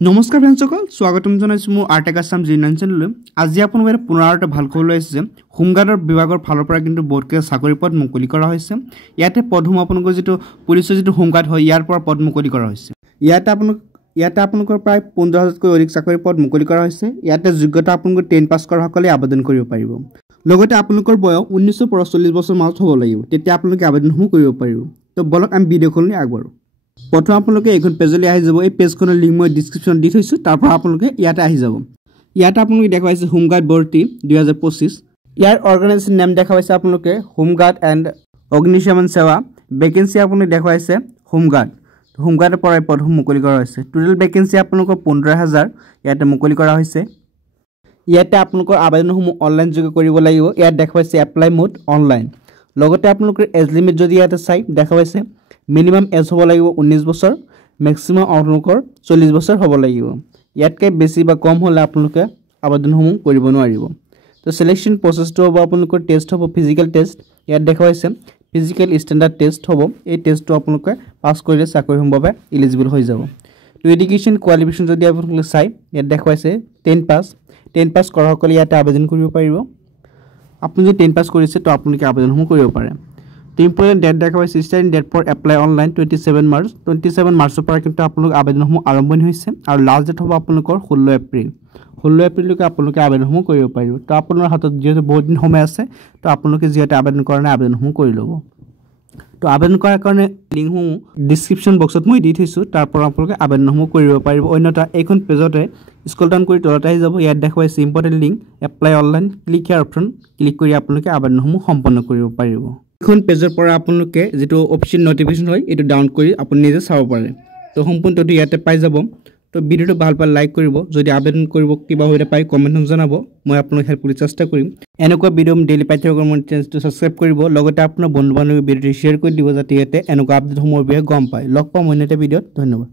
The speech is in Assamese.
নমস্কাৰ ফ্ৰেণ্ডসকল স্বাগতম জনাইছোঁ মোৰ আৰ্ট আছাম জিনান চেনেললৈ। আজি আপোনালোকে পুনৰ এটা ভাল খবৰ লৈ আহিছে। হোমগাৰ্ডৰ বিভাগৰ ফালৰ পৰা কিন্তু বহুতকেইটা চাকৰি পদ মুকলি কৰা হৈছে। ইয়াতে পদসমূহ আপোনালোকৰ যিটো পুলিচৰ যিটো হোমগাৰ্ড হয় ইয়াৰ পৰা পদ মুকলি কৰা হৈছে। ইয়াতে আপোনালোকৰ প্ৰায় 15,000তকৈ অধিক চাকৰি পদ মুকলি কৰা হৈছে। ইয়াতে যোগ্যতা আপোনালোকৰ 10 পাছ কৰাসকলে আবেদন কৰিব পাৰিব। লগতে আপোনালোকৰ বয়স 19 পৰা 40 বছৰ মাজত হ'ব লাগিব, তেতিয়া আপোনালোকে আবেদনসমূহ কৰিব পাৰিব। তো বলক আমি ভিডিঅ'খনলৈ আগবাঢ়ো। প্ৰথম আপোনালোকে এইখন পেজলৈ আহি যাব। এই পেজখনৰ লিংক মই ডিছক্ৰিপশ্যনত দি থৈছোঁ, তাৰ পৰা আপোনালোকে ইয়াতে আহি যাব। ইয়াতে আপোনালোকে দেখা পাইছে হোমগাৰ্ড ভৰ্তি 2025। ইয়াৰ অৰ্গেনাইজেশ্যন নেম দেখা পাইছে আপোনালোকে হোমগাৰ্ড এণ্ড অগ্নিশমন সেৱা। ভেকেঞ্চি আপোনালোকে দেখা পাইছে হোমগাৰ্ডৰ পৰাই পদসমূহ মুকলি কৰা হৈছে। টোটেল ভেকেঞ্চি আপোনালোকৰ 15,000 ইয়াতে মুকলি কৰা হৈছে। ইয়াতে আপোনালোকৰ আবেদনসমূহ অনলাইন যোগে কৰিব লাগিব। ইয়াত দেখা পাইছে এপ্লাই মোড অনলাইন। লগতে আপোনালোকৰ এজ লিমিট যদি ইয়াতে চাই দেখা পাইছে মিনিমাম এজ হ'ব লাগিব 19 বছৰ, মেক্সিমাম আপোনালোকৰ 40 বছৰ হ'ব লাগিব। ইয়াতকৈ বেছি বা কম হ'লে আপোনালোকে আবেদনসমূহ কৰিব নোৱাৰিব। তো চিলেকশ্যন প্ৰচেছটো হ'ব আপোনালোকৰ টেষ্ট হ'ব ফিজিকেল টেষ্ট। ইয়াত দেখা পাইছে ফিজিকেল ষ্টেণ্ডাৰ্ড টেষ্ট হ'ব। এই টেষ্টটো আপোনালোকে পাছ কৰিলে চাকৰিসমূহৰ বাবে ইলিজিবল হৈ যাব। তো এডুকেশ্যন কোৱালিফিকেশ্যন যদি আপোনালোকে চাই ইয়াত দেখা পাইছে 10 পাছ কৰাসকলে ইয়াতে আবেদন কৰিব পাৰিব। আপুনি যদি 10 পাছ কৰিছে তো আপোনালোকে আবেদনসমূহ কৰিব পাৰে। তো ইম্পৰ্টেণ্ট ডেট দেখা পাইছে starting date for apply online 27 মাৰ্চৰ পৰা কিন্তু আপোনালোক আবেদনসমূহ আৰম্ভণি হৈছে আৰু লাষ্ট ডেট হ'ব আপোনালোকৰ 16 এপ্ৰিললৈকে আপোনালোকে আবেদনসমূহ কৰিব পাৰিব। তো আপোনাৰ হাতত যিহেতু বহুত দিন সময় আছে, তো আপোনালোকে যিহেতু আবেদন কৰা নাই আবেদনসমূহ কৰি ল'ব। তো আবেদন কৰাৰ কাৰণে লিংকসমূহ ডিছক্ৰিপশ্যন বক্সত মই দি থৈছোঁ, তাৰ পৰা আপোনালোকে আবেদনসমূহ কৰিব পাৰিব। অন্যথা এইখন পেজতে স্ক্ৰল ডাউন কৰি তলত আহি যাব। ইয়াত দেখা পাইছে important link apply online, click here option click কৰি আপোনালোকে আবেদনসমূহ সম্পন্ন কৰিব পাৰিব। এইখন পেজৰ পৰা আপোনালোকে যিটো অফিচিয়েল নটিফিকেশ্যন হয় এইটো ডাউনলোড কৰি আপুনি নিজে চাব পাৰে। তো সম্পূৰ্ণ তথ্য ইয়াতে পাই যাব। তো ভিডিঅ'টো ভাল পালে লাইক কৰিব, যদি আবেদন কৰিব কিবা সুবিধা পাই কমেণ্টত জনাব, মই আপোনাক হেল্প কৰিবলৈ চেষ্টা কৰিম। এনেকুৱা ভিডিঅ' ডেইলি পাই থাকিব মোৰ চেনেলটো ছাবস্ক্ৰাইব কৰিব, লগতে আপোনাৰ বন্ধু বান্ধৱী ভিডিঅ'টো শ্বেয়াৰ কৰি দিব যাতে ইয়াতে এনেকুৱা আপডেটসমূহৰ বিষয়ে গম পায়। লগ পাম অন্য এটা ভিডিঅ'ত। ধন্যবাদ।